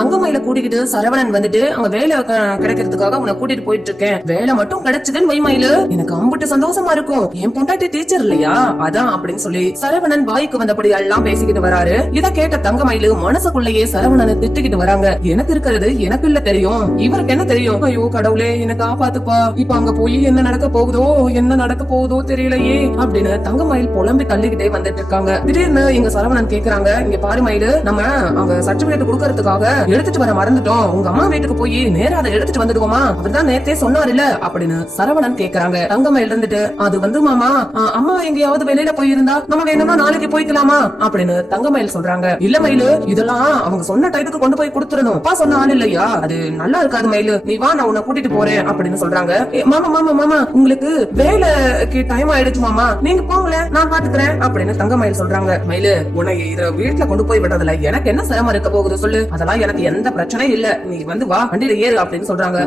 தங்கமயில கூட்டிக்கிட்டு சரவணன் வந்துட்டு அங்க வேலை கிடைக்கிறதுக்காக உன்னை கூட்டிட்டு போயிட்டு இருக்கேன். வேலை மட்டும் கிடைச்சதுன்னு வைமயிலு எனக்கு அம்புட்டு சந்தோஷமா இருக்கும். என் பொண்டாட்டி டீச்சர் இல்லையா அதான் அப்படின்னு சொல்லி சரவணன் வாய்க்கு வந்தபடி எல்லாம் பேசிக்கிட்டு வராரு. இத கேட்ட தங்கமயிலு மனசுக்குள்ளேயே சரவணனை திட்டிக்கிட்டு வராங்க. எனக்கு இருக்கிறது எனக்கு இல்ல தெரியும், இவருக்கு என்ன தெரியும்? ஐயோ கடவுளே என்ன காப்பாத்துப்பா, இப்ப அங்க போய் என்ன நடக்க போகுதோ தெரியலையே அப்படின்னு தங்கமயில் புலம்பி தள்ளிக்கிட்டே வந்துட்டு இருக்காங்க. திடீர்னு இங்க சரவணன் கேக்குறாங்க, இங்க பாரு மயிலு, நம்ம அங்க சர்டிபிகேட் கொடுக்கறதுக்காக எடுத்துட்டு வர மறந்துட்டோம், உங்க அம்மா வீட்டுக்கு போய் நேரா அதை எடுத்துட்டு வந்துடுவோமா, அவர்தான் நேத்தே சொன்னாருல்ல அப்படின்னு சரவணன் கேக்குறாங்க. தங்கமயில் இருந்துட்டு அது வந்து மாமா அம்மா எங்கேயாவது வெளியில போயிருந்தா நம்ம வேணும்னா நாளைக்கு போய்க்கலாமா அப்படின்னு தங்கமயில் சொல்றாங்க. இல்ல மயிலு, இதெல்லாம் அவங்க சொன்ன டைத்துக்கு கொண்டு போய் கொடுத்துடணும், அப்பா சொன்ன ஆள் இல்லையா, அது நல்லா இருக்காது மயிலு, நீ வா நான் உன்னை கூட்டிட்டு போறேன் அப்படின்னு சொல்றாங்க. மாமா மாமா மாமா உங்களுக்கு வேலைக்கு டைம் ஆயிடுச்சு மாமா, நீங்க போங்களே நான் பாத்துக்கிறேன் அப்படின்னு தங்கமயில் சொல்றாங்க. மயிலு உன்னை இத வீட்டுல கொண்டு போய் விடுறதுல எனக்கு என்ன சிரமம் இருக்க போகுது சொல்லு, அதெல்லாம் எனக்கு எந்த பிரச்சனையும் இல்ல, நீ வந்து வா வண்டியில ஏறு அப்படின்னு சொல்றாங்க.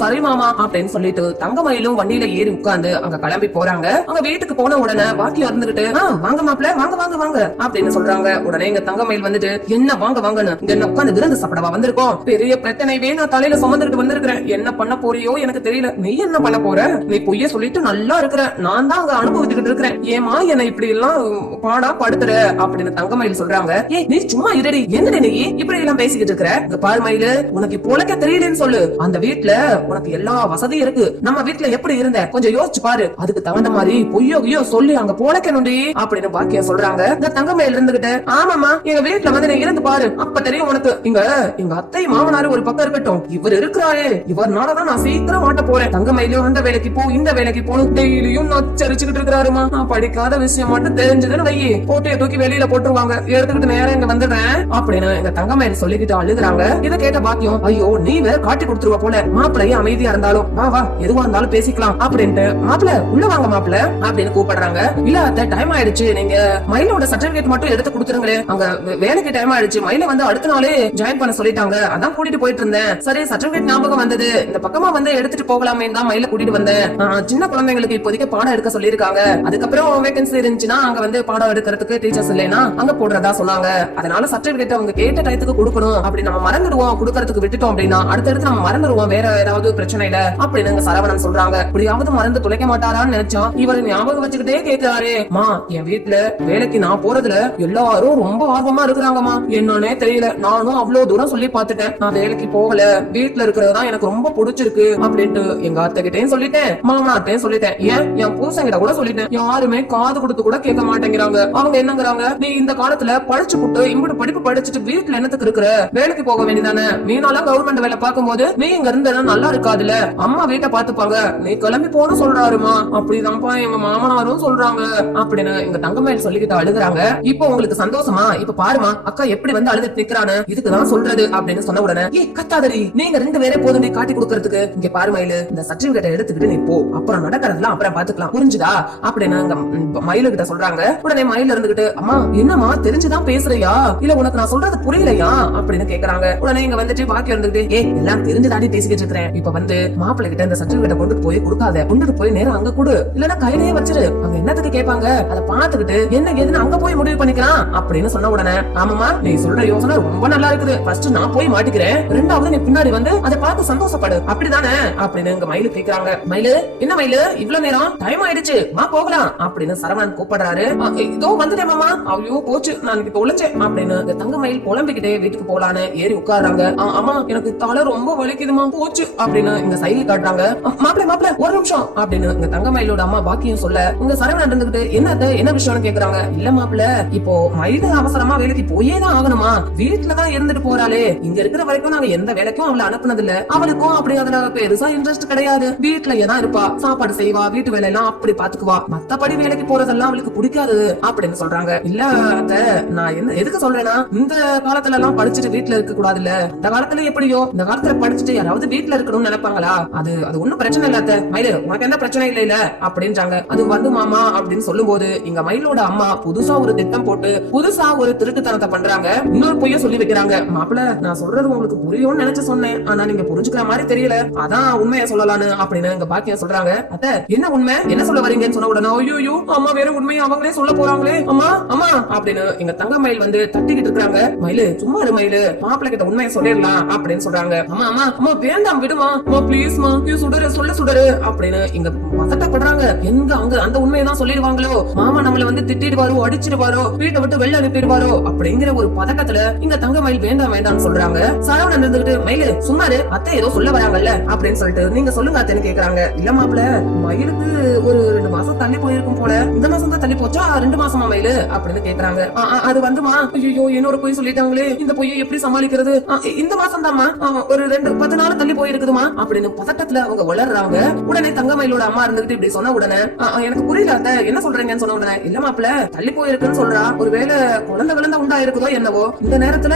சரி மாமா அப்படின்னு சொல்லிட்டு தங்கமயிலும் வண்டியில ஏறி உட்கார்ந்து அங்க கிளம்பி போறாங்க. அங்க வீட்டுக்கு போன உடனே வாக்கில இருந்துகிட்டு வாங்க மாப்பிள்ள வாங்க வாங்க வாங்க அப்படின்னு சொல்றாங்க. உடனே இங்க தங்கமயில் வந்துட்டு என்ன வாங்க வாங்கன்னு இங்க உட்கார்ந்து விருந்து சாப்பிடவா வந்திருக்கோம், பெரிய பிரச்சனைவே நான் தலையில சுமந்துட்டு வந்திருக்கிறேன், என்ன பண்ண போறியோ எனக்கு தெரியல, நீ என்ன பண்ண போற, நீ பொய்ய சொல்லிட்டு நல்லா இருக்கிற, நான் தான் அங்க அனுபவிச்சுக்கிட்டு இருக்கிறேன், ஏமா என்ன இப்படி எல்லாம் பாடா படுத்துற அப்படின்னு தங்கமயில் சொல்றாங்க. ஏ நீ சும்மா இருடி, என்ன நீ இப்படி எல்லாம் பேசிக்கிட்டு இருக்கிற, இங்க பாரு மயிலு உனக்கு இப்போ உலக தெரியலன்னு சொல்லு, அந்த வீட்டுல உனக்கு எல்லா வசதியும் இருக்கு, நம்ம வீட்டுல எப்படி இருந்த கொஞ்சம் யோசிச்சு பாரு, அதுக்கு தகுந்த மாதிரி பொய்யோ சொல்லி அங்க போலக்கணும்டி அப்படின்னு பாக்கியா சொல்றாங்க. இந்த தங்கமயில் இருந்துகிட்டு ஆமாமா எங்க வீட்டுல வந்து நீ இருந்து பாரு அப்ப தெரியும் உனக்கு, இங்க எங்க அத்தை மாமனாரு ஒரு பக்கம் இருக்கட்டும், இவர் இருக்கிறாரே இவர்னாலதான் நான் சீக்கிரம் மாட்ட போறேன், தங்கமயிலும் அந்த வேலைக்கு போ இந்த வேலைக்கு போகணும் டெய்லியும் நச்சரிச்சுக்கிட்டு இருக்கிறாருமா, நான் படிக்காத விஷயம் மட்டும் தெரிஞ்சதுன்னு வையி போட்டியை தூக்கி வெளியில போட்டுருவாங்க, எடுத்துக்கிட்டு நேரம் இங்க வந்துடுறேன் அப்படின்னு எங்க தங்கமயில் சொல்லிக்கிட்டு அழுகுறாங்க. இதை கேட்ட பாக்கியம் ஐயோ நீ வேற காட்டி கொடுத்துருவ போல, மாப்பிள்ளையே அமைதியா இருந்தாலும் வா வா எதுவா இருந்தாலும் பேசிக்கலாம் அப்படின்ட்டு மாப்பிள்ள உள்ள வாங்க மாப்பிள்ள அப்படின்னு கூப்பிடுறாங்க. இல்ல அத்த டைம் ஆயிடுச்சு, நீங்க மயிலோட சர்டிபிகேட் மட்டும் எடுத்து கொடுத்துருங்களே, அங்க வேலைக்கு டைம் ஆயிடுச்சு, மயில வந்து அடுத்த நாளே ஜாயின் பண்ண சொல்லிட்டாங்க, அதான் கூட்டிட்டு போயிட்டு இருந்தேன், சரி சர்டிபிகேட் ஞாபகம் வந்தது இந்த பக்கமா வந்து எடுத்துட்டு போகலாமே தான் மயில கூட்டிட்டு வந்தேன், சின்ன குழந்தைங்களுக்கு இப்போதைக்கு பாடம் எடுக்க சொல்லிருக்காங்க, அதுக்கப்புறம் வேகன்சி இருந்துச்சுன்னா அங்க வந்து பாடம் எடுக்கிறதுக்கு டீச்சர்ஸ் இல்லைன்னா அங்க போடுறதா சொன்னாங்க, அதனால சர்டிபிகேட் அவங்க கேட்ட டயத்துக்கு கொடுக்கணும், அப்படி நம்ம மறந்துடுவோம் கொடுக்கறதுக்கு விட்டுட்டோம் அப்படின்னா அடுத்தடுத்து நம்ம மறந்துடுவோம் வேற ஏதாவது பிரச்சனை இல்ல அப்படின்னு சரவணன் சொல்றாங்க. இப்படியாவது மறந்து துளைக்க மாட்டாரான்னு நினைச்சா இவர் ஞாபகம் வச்சுக்கிட்டே கேட்கிறாரே, மா என் வீட்டுல வேலைக்கு நான் போறதுல எல்லாரும் ரொம்ப ஆர்வமா இருக்கிறாங்கம்மா, என்னன்னே தெரியல, நானும் அவ்வளவு தூரம் சொல்லி பாத்துட்டேன், நான் வேலைக்கு போகல, வீட்டுல இருக்கிறதுதான் எனக்கு ரொம்ப பிடிச்சிருக்கு அப்படின்ட்டு எங்க அத்தை கிட்டேயும் சொல்லிட்டேன் மாமனார்ட்டையும் சொல்லிட்டேன், ஏன் என் புருஷங்கிட்ட கூட சொல்லிட்டேன், யாருமே காது கொடுத்து கூட கேட்க மாட்டேங்கிறாங்க, அவங்க என்னங்கிறாங்க, நீ இந்த காலத்துல படிச்சு புட்டு இம்புட்டு படிப்பு படிச்சுட்டு வீட்டுல என்னத்துக்கு இருக்கிற, வேலைக்கு போக வேண்டியதானே, நீனாலும் கவர்மெண்ட் வேலை பார்க்கும்போது நீ இங்க இருந்தா நல்லா இருக்காதுல, அம்மா வீட்டை பாத்துப்பாங்க, நீ கிளம்பி போன சொல்றாருமா, அப்படிதான்ப்பா எங்க மாமனாரும் சொல்றாங்க அப்படின்னு எங்க தங்கமயில் சொல்லிக்கிட்டு அழுகுறாங்க. இப்போ உங்களுக்கு சந்தோஷமா, இப்ப பாருமா அக்கா எப்படி வந்து அழுதுட்டு நிக்கிறானு, இதுக்குதான் சொல்றது அப்படின்னு சொன்ன உடனே ஏ கத்தாதரி நீங்க ரெண்டு பேரே போதும் காட்டி கொடுக்கறதுக்கு, இங்க பாரு மயிலு இந்த சர்டிபிகேட்டை எடுத்துக்கிட்டு நீ போ, அப்புறம் நடக்கிறதுலாம் அப்புறம் பாத்துக்கலாம் புரிஞ்சுதா அப்படின்னு மயிலு கிட்ட சொல்றாங்க. உடனே மயில இருந்துகிட்டு அம்மா என்னமா தெரிஞ்சுதான் பேசுறியா இல்ல உனக்கு நான் சொல்றது புரியலையா அப்படின்னு கேக்குறாங்க. உடனே இங்க வந்துட்டு பாக்கி இருந்துட்டு ஏ எல்லாம் தெரிஞ்சுதாண்டி பேசிக்கிட்டு இருக்கிறேன், இப்ப வந்து மாப்பிள்ளை கிட்ட இந்த சர்டிபிகேட்டை கொண்டு போய் கொடுக்காத, கொண்டுட்டு போய் நேரம் அங்க கொடு, இல்லன்னா கையிலேயே வச்சிரு, அங்க என்னத்துக்கு கேட்பாங்க அதை பாத்துக்கிட்டு என்ன ஏதுன்னு அங்க போய் முடிவு பண்ணிக்கலாம் அப்படின்னு சொன்ன உடனே ஆமாமா நீ சொல்ற யோசனை ரொம்ப நல்லா இருக்குது, ஃபர்ஸ்ட் நான் போய் மாட்டிக்கிறேன், ரெண்டாவது நீ பின்னாடி வந்து அதை பார்த்து சந்தோஷப்படு அப்படிதானே அப்படின்னு இங்க மயிலு கேக்குறாங்க. மயிலு என்ன மயிலு இவ்வளவு நேரம் டைம் ஆயிடுச்சு வா போகலாம் அப்படின்னு சரவணன் கூப்பிடுறாரு. இதோ வந்துட்டேன் மாமா, ஐயோ போச்சு நான் தொலைச்சேன் அப்படின்னு தங்க மயில் புலம்பிக்கிட்டே வீட்டுக்கு போலான்னு ஏறி உட்கார்றாங்க. ஆமா எனக்கு தலை ரொம்ப வலிக்குதுமா போச்சு அப்படின்னு இங்க சைகை காட்டுறாங்க. மாப்பிள்ள ஒரு நிமிஷம் அப்படின்னு இங்க தங்க மயிலோட அம்மா பாக்கியம் சொல்ல இங்க சரவணன் இருந்துகிட்டு என்ன விஷயம்னு கேக்குறாங்க. இல்ல மாப்பிள்ள இப்போ மயிலு அவசரமா வேலைக்கு போயே தான் ஆகணுமா, வீட்டுலதான் இருந்துட்டு போறாளே, இங்க இருக்கிற வரைக்கும் நாங்க எந்த வேலைக்கும் அவளை அனுப்புனது இல்ல, அவளுக்கும் அப்படி அதுல பெருசா இன்ட்ரெஸ்ட் கிடையாது, வீட்டுலயே தான் இருப்பா, சாப்பாடு செய்வா, வீட்டு வேலை எல்லாம் அப்படி பாத்துக்குவா, மத்தபடி வேலைக்கு போறதெல்லாம் அவளுக்கு பிடிக்காது அப்படின்னு சொல்றாங்க. இல்ல நான் என்ன எதுக்கு சொல்றேன்னா இந்த காலத்துல எல்லாம் படிச்சுட்டு வீட்டுல இருக்க கூடாது இல்ல, இந்த காலத்துல எப்படியோ இந்த காலத்துல படிச்சுட்டு யாராவது வீட்டுல இருக்கணும்னு நினைப்பாங்களா, அது ஒண்ணும் பிரச்சனை இல்ல மயிலு உனக்கு எந்த பிரச்சனை இல்ல அப்படின்றாங்க. அது வந்து மாமா அப்படின்னு சொல்லும் போது இங்க மயிலோட அம்மா புதுசா ஒரு திட்டம் போட்டு புதுசா ஒரு திருட்டுத்தனத்தை பண்றாங்க, இன்னொரு பொய்ய சொல்லி வைக்கிறாங்க. மாப்பிள்ள நான் சொல்றது உங்களுக்கு புரியும்னு நினைச்சு சொன்னேன், ஆனா நீங்க புரிஞ்சுக்கிற மாதிரி தெரியல, அதான் உண்மையை சொல்லலான்னு அப்படின்னு இங்க பாக்கியம் சொல்றாங்க. அத்த என்ன உண்மை என்ன சொல்ல வரீங்கன்னு சொன்ன உடனே ஐயோ அம்மா வேற உண்மையை அவங்களே சொல்ல போறாங்களே அம்மா அம்மா அப்படின்னு எங்க தங்க மயில் வந்து தட்டிக்கிட்டு இருக்காங்க. மயிலு சும்மா இரு மயிலு, மாப்பிள்ளை கிட்ட உண்மையை சொல்லிடலாம் அப்படின்னு சொல்றாங்க. அம்மா அம்மா அம்மா வேண்டாம் விடுமா, அம்மா ப்ளீஸ்மா, சுடரு சுடரு அப்படின்னு இங்க பதட்டப்படுறாங்க. எங்க அவங்க அந்த உண்மையை தான் சொல்லிடுவாங்களோ, மாமா நம்மள வந்து திட்டிடுவாரோ, அடிச்சிடுவாரோ, வீட்டை விட்டு வெளில அனுப்பிடுவாரோ அப்படிங்கிற ஒரு பதட்டத்துல இங்க தங்கமயில் வேண்டாம் வேண்டாம்னு சொல்றாங்க. சரவணன் இருந்துகிட்டு மயிலு சும்மாரு, அத்தை ஏதோ சொல்ல வராங்கல்ல அப்படின்னு சொல்லிட்டு நீங்க சொல்லுங்க அத்தைன்னு கேக்குறாங்க. இல்ல மாப்பிள்ள, மயிலுக்கு ஒரு 2 மாசம் தள்ளி போயிருக்கும் போல, இந்த மாசம் தான் தள்ளி போச்சா 2 மாசமா மயிலு அப்படின்னு கேக்குறாங்க. அது வந்துமா, ஐயோ இன்னொரு பொய் சொல்லிட்டாங்களே, இந்த பொய்யை எப்படி சமாளிக்கிறது, இந்த மாசம் தான்மா ஒரு 10 நாள் தள்ளி போயிருக்குதுமா அப்படின்னு பதட்டத்துல அவங்க வளர்றாங்க. உடனே தங்கமயிலோட அம்மா இருந்துகிட்டு இப்படி சொன்ன உடனே எனக்கு புரியல அத்தை என்ன சொல்றீங்கன்னு சொன்ன உடனே, இல்ல மாப்பிள்ள தள்ளி போயிருக்குன்னு சொல்றா, ஒருவேளை குழந்தை உண்டா இருக்குதோ என்னவோ, இந்த நேரத்துல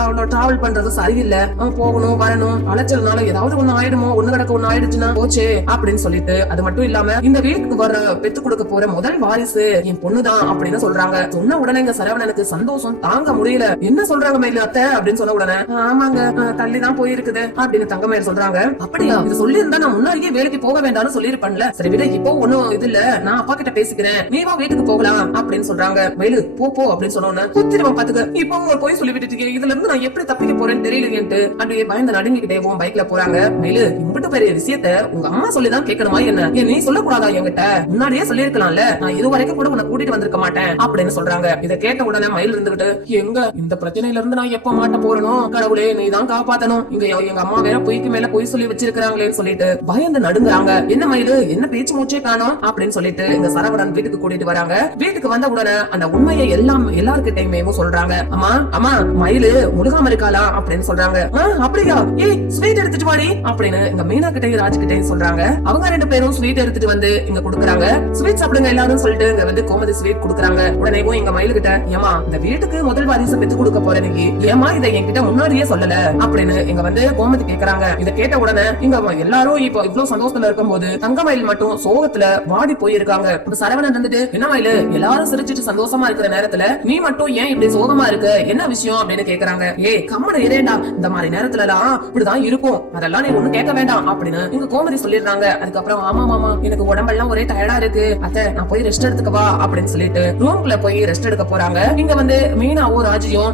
அவளோட டிராவல் பண்றது சரியில்லை, போகணும் வரணும், அலைச்சல்னால ஏதாவது ஒண்ணு ஆயிடுமோ, ஒண்ணு கிடக்க ஒண்ணு ஆயிடுச்சுன்னா போச்சு அப்படின்னு சொல்லிட்டு, அது மட்டும் இல்லாம இந்த வீட்டுக்கு வர பெத்து கொடுக்க போற முதல் வாரிசு என் பொண்ணுதான் அப்படின்னு சொல்றாங்க. சொன்ன உடனே இங்க சரவணனுக்கு சந்தோஷம் தாங்க முடியல. என்ன சொல்றாங்க மயிலு அத்தை அப்படின்னு சொன்ன உடனே, ஆமாங்க தள்ளிதான் போயிருக்குது அப்படின்னு தங்கமயில் சொல்றாங்க. அப்படியா, இது சொல்லி இருந்தா நான் முன்னாடியே வேலைக்கு போக வேண்டாம்னு சொல்லிருப்பேன்ல, சரி விட இப்போ ஒண்ணும் இது இல்ல, நான் அப்பா கிட்ட பேசிக்கிறேன், நீ வா வீட்டுக்கு போகலாம் அப்படின்னு சொல்றாங்க. மயிலு போ அப்படின்னு சொன்ன குத்திடுவான் பாத்துக்க, இப்போ ஒரு போய் சொல்லி விட்டுட்டு இதுல இருந்து நான் எப்படி தப்பிக்க போறேன்னு தெரியலையேன்ட்டு அப்படியே பயந்து நடுங்கிட்டே பைக்ல போறாங்க. மயிலு இம்பிட்டு பெரிய விஷயத்த உங்க அம்மா சொல்லிதான் கேட்கணுமா என்ன, நீ சொல்லக்கூடாதா என்கிட்ட, முன்னாடியே சொல்லிருக்கலாம்ல, நான் இது வரைக்கும் கூட உன்னை கூட்டிட்டு வந்திருக்க மாட்டேன் அப்படின்னு சொல்றாங்க. இதை கேட்ட உடனே மயில் இருந்துகிட்டு, எங்க இந்த பிரச்சனையில இருந்து நான் எப்ப மாட்ட போறனோ, கடவுளே நீ தான் காப்பாத்தணும், இங்க எங்க அம்மா வேற பொய்க்கு மேல பொய் சொல்லி வச்சிருக்காங்களேன்னு சொல்லிட்டு பயந்து நடுங்குறாங்க. என்ன மயிலு என்ன பேச்சு மூச்சே காணோம் அப்படின்னு சொல்லிட்டு இங்க சரவணன் வீட்டுக்கு கூட்டிட்டு வராங்க. வீட்டுக்கு வந்த உடனே அந்த உண்மையை எல்லார்கிட்டயுமே சொல்றாங்க. அம்மா அம்மா மயிலு முழுகாம இருக்காளா அப்படின்னு சொல்றாங்க. அப்படியா, ஏய் ஸ்வீட் எடுத்துட்டு வாடி அப்படின்னு இங்க மீனா கிட்டையும் ராஜ் கிட்டையும் சொல்றாங்க. அவங்க 2 பேரும் ஸ்வீட் எடுத்துட்டு வந்து இங்க குடுக்குறாங்க. ஸ்வீட் சாப்பிடுங்க எல்லாரும் சொல்லிட்டு இங்க வந்து கோமதி ஸ்வீட் குடுக்குறாங்க. உடனே இங்க மயிலு கிட்ட, ஏமா இந்த வீட்டுக்கு முதல் வாரிசு பெத்து கொடுக்க போற நீ ஏமா இதை என்கிட்ட முன்னாடியே சொல்லல அப்படின்னு இங்க வந்து கோமதி கேக்குறாங்க. இதை கேட்ட உடனே இங்க எல்லாரும் இப்போ இவ்வளவு சந்தோஷத்துல இருக்கும் போது தங்கமயில் மட்டும் சோகத்துல வாடி போயிருக்காங்க. சரவணன் இருந்துட்டு, என்ன மயிலு எல்லாரும் சிரிச்சிட்டு சந்தோஷமா இருக்கிற நேரத்துல நீ மட்டும் ஏன் இப்படி சோகமா இருக்கு, என்ன விஷயம் அப்படின்னு கேக்குறாங்க. ஏய் கம்மன இரேண்டா, இந்த மாதிரி நேரத்துல எல்லாம் இப்படிதான் இருக்கும், அதெல்லாம் நீ ஒண்ணு கேட்க வேண்டாம் அப்படின்னு இங்க கோமதி சொல்லிடுறாங்க. அதுக்கப்புறம் ஆமா மாமா எனக்கு உடம்பெல்லாம் ஒரே டயர்டா இருக்கு அத்தை, நான் போய் ரெஸ்ட் எடுத்துக்கவா அப்படின்னு சொல்லிட்டு ரூம்குள்ள போய் ரெஸ்ட் எடுக்க போறாங்க. இங்க வந்து மீனாவும் ராஜியும்,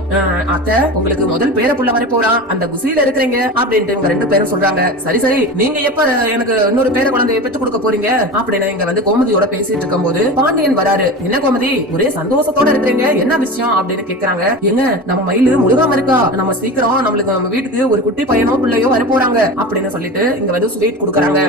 அத்தை உங்களுக்கு முதல் பேர புள்ள வர போறான், அந்த குசியில இருக்கிறீங்க அப்படின்ட்டு இங்க 2 பேரும் சொல்றாங்க. சரி சரி நீங்க எப்ப எனக்கு இன்னொரு பேர குழந்தைய பெற்று கொடுக்க போறீங்க அப்படின்னு இங்க வந்து கோமதியோட பேசிட்டு இருக்கும் போது பாண்டியன் வராரு. என்ன கோமதி ஒரே சந்தோஷத்தோட இருக்கிறீங்க, என்ன விஷயம் அப்படின்னு கேக்குறாங்க. எங்க நம்ம மயிலு முழுகாம இருக்கா, நம்ம சீக்கிரம் நம்மளுக்கு நம்ம வீட்டுக்கு ஒரு குட்டி பையனோ பிள்ளையோ வர போறாங்க அப்படின்னு சொல்லிட்டு இங்க வந்து ஸ்வீட் குடுக்கறாங்க.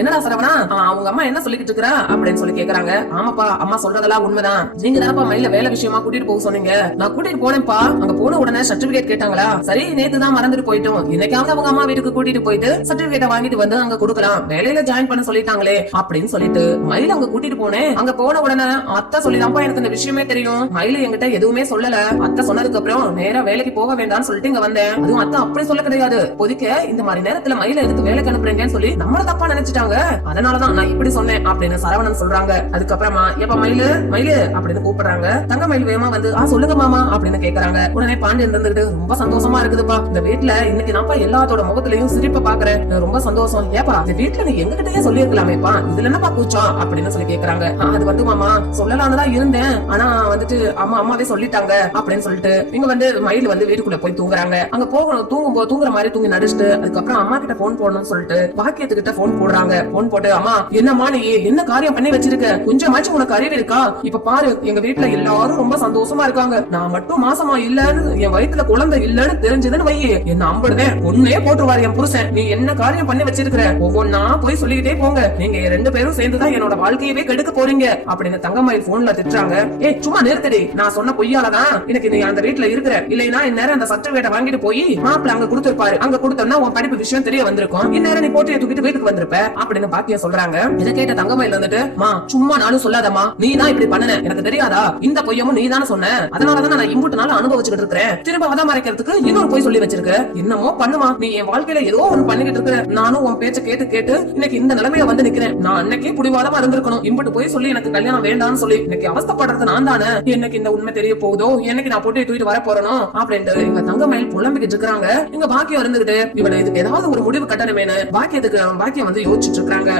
என்னடா சரவணா அவங்க அம்மா என்ன சொல்லிக்கிட்டு இருக்கா அப்படின்னு சொல்லி கேக்குறாங்க. ஆமாப்பா அம்மா சொல்றதெல்லாம் உண்மைதான், நீங்க தானப்பா மயில வேலை விஷயமா கூட்டிட்டு போக சொன்னீங்க, நான் கூட்டிட்டு போனேன்ப்பா, அங்க போன உடனே சர்டிபிகேட் கேட்டாங்களா, சரி நேத்து தான் மறந்துட்டு போயிட்டோம், இன்னைக்காவது அவங்க அம்மா வீட்டுக்கு கூட்டிட்டு போயிட்டு சர்டிபிகேட் வாங்கிட்டு வந்து அங்க கொடுக்கலாம், வேலையில ஜாயின் பண்ண சொல்லிட்டாங்களே அப்படின்னு சொல்லிட்டு மயில அங்க கூட்டிட்டு போனேன். அங்க போன உடனே அத்தை சொல்லிதான்ப்பா எனக்கு இந்த விஷயமே தெரியும், மயில என்கிட்ட எதுவுமே சொல்லல, அத்தை சொன்னதுக்கு அப்புறம் நேரா வேலைக்கு போக வேண்டாம்னு சொல்லிட்டு இங்க வந்தேன், அதுவும் அத்தை அப்படி சொல்ல கிடையாது, பொதிக்க இந்த மாதிரி நேரத்துல மயில எதுக்கு வேலைக்கு அனுப்புறீங்கன்னு சொல்லி நம்மள தப்பா நினைச்சிட்டாங்க, அதனாலதான் நான் இப்படி சொன்னேன் அப்படின்னு சரவணன் சொல்றாங்க. அதுக்கப்புறமா எப்ப மயிலு மயிலு அப்படின்னு கூப்பிடுறாங்க. தங்க மயில் வேகமா வந்து சொல்லுங்க மாமா அப்படின்னு கேக்குறாங்க. உடனே பாண்டியன் இருந்துட்டு, ரொம்ப சந்தோஷமா இருக்குதுப்பா, இந்த வீட்டுல இன்னைக்கு நான்ப்பா எல்லாத்தோட முகத்திலையும் சிரிப்பை பாக்குறேன், ரொம்ப சந்தோஷம், ஏப்பா இந்த வீட்டுல நீ எங்ககிட்டயே சொல்லி இருக்கலாமேப்பா, இதுல என்னப்பா கூச்சம் அப்படின்னு சொல்லி கேக்குறாங்க. அது வந்து மாமா சொல்லலாம்னு தான் இருந்தேன், ஆனா வந்துட்டு அம்மாவே சொல்லிட்டாங்க அப்படின்னு சொல்லிட்டு இங்க வந்து மயில் வந்து வீட்டுக்குள்ள போய் தூங்குறாங்க. அங்க போகணும் தூங்குற மாதிரி தூங்கி நடிச்சுட்டு அதுக்கப்புறம் அம்மா கிட்ட போன் போடணும்னு சொல்லிட்டு பாக்கியத்துக்கிட்ட போன் போடுறாங்க. போன் போட்டு, அம்மா என்னம்மா நீ என்ன காரியம் பண்ணி வச்சிருக்க, கொஞ்சமாச்சும் உனக்கு அறிவு இருக்கா, இப்ப பாரு எங்க வீட்டுல எல்லாரும் ரொம்ப சந்தோஷமா இருக்காங்க, நான் மட்டும் மாசமா இல்லன்னு என் வயித்துல குழந்தை இல்லன்னு தெரிஞ்சதுன்னு வையே என்ன அம்படுதேன் ஒன்னே போட்டுருவாரு என் புருஷன், நீ என்ன காரியம் பண்ணி வச்சிருக்கிற, ஒவ்வொன்னா போய் சொல்லிக்கிட்டே போங்க, நீங்க 2 பேரும் சேர்ந்துதான் என்னோட வாழ்க்கையவே கெடுக்க போறீங்க அப்படின்னு தங்கமயில் போன்ல திட்டுறாங்க. ஏய் சும்மா நிறுத்தடி, நான் சொன்ன பொய்யாலதான் எனக்கு நீ அந்த வீட்டுல இருக்கிற, இல்லைன்னா இந்நேரம் அந்த சர்டிபிகேட் வாங்கிட்டு போய் மாப்பிள்ள அங்க கொடுத்திருப்பாரு, அங்க கொடுத்தோம்னா உன் படிப்பு விஷயம் தெரிய வந்திருக்கும், இந்நேரம் நீ போட்டியை தூக்கிட்டு வீட்டுக்கு வந்திருப்ப அப்படின்னு பாக்கிய சொல்றாங்க. இதை கேட்ட தங்கமயில் வந்துட்டு, மா சும்மா நானும் சொல்லாதம்மா, நீ தான் இப்படி பண்ணன எனக்கு தெரியாதா, இந்த பொய்யமும் நீ தானே சொன்ன, அதனாலதான் நான் இம்புட்டு நாள் அனுபவிச்சுட்டு இருக்கிறேன், திரும்ப அதை மறைக்கிறதுக்கு இன்னொரு போய் சொல்லி வச்சிருக்க, என்னமோ பண்ணுமா, நீ என் வாழ்க்கையில ஏதோ ஒண்ணு பண்ணிக்கிட்டு இருக்கிற, நானும் உன் பேச்ச கேட்டு கேட்டு இன்னைக்கு இந்த நிலைமையில வந்து நிக்கிறேன், நான் அன்னைக்கே புடிவாதமா இருந்திருக்கணும், இம்புட்டு போய் சொல்லி எனக்கு கல்யாணம் வேண்டாம்னு சொல்லி இன்னைக்கு அவஸ்தப்படுறது நான் தானே, என்னைக்கு இந்த உண்மை தெரிய போகுதோ, என்னைக்கு நான் போட்டு தூக்கிட்டு வர போறனோ அப்படின்ட்டு இவங்க தங்கமயில் புலம்பிக்கிட்டு இருக்காங்க. இங்க பாக்கியம் இருந்துகிட்டு இவனை இதுக்கு ஏதாவது ஒரு முடிவு கட்டணுமேனு பாக்கியம் வந்து யோசிச்சுட்டு இருக்காங்க.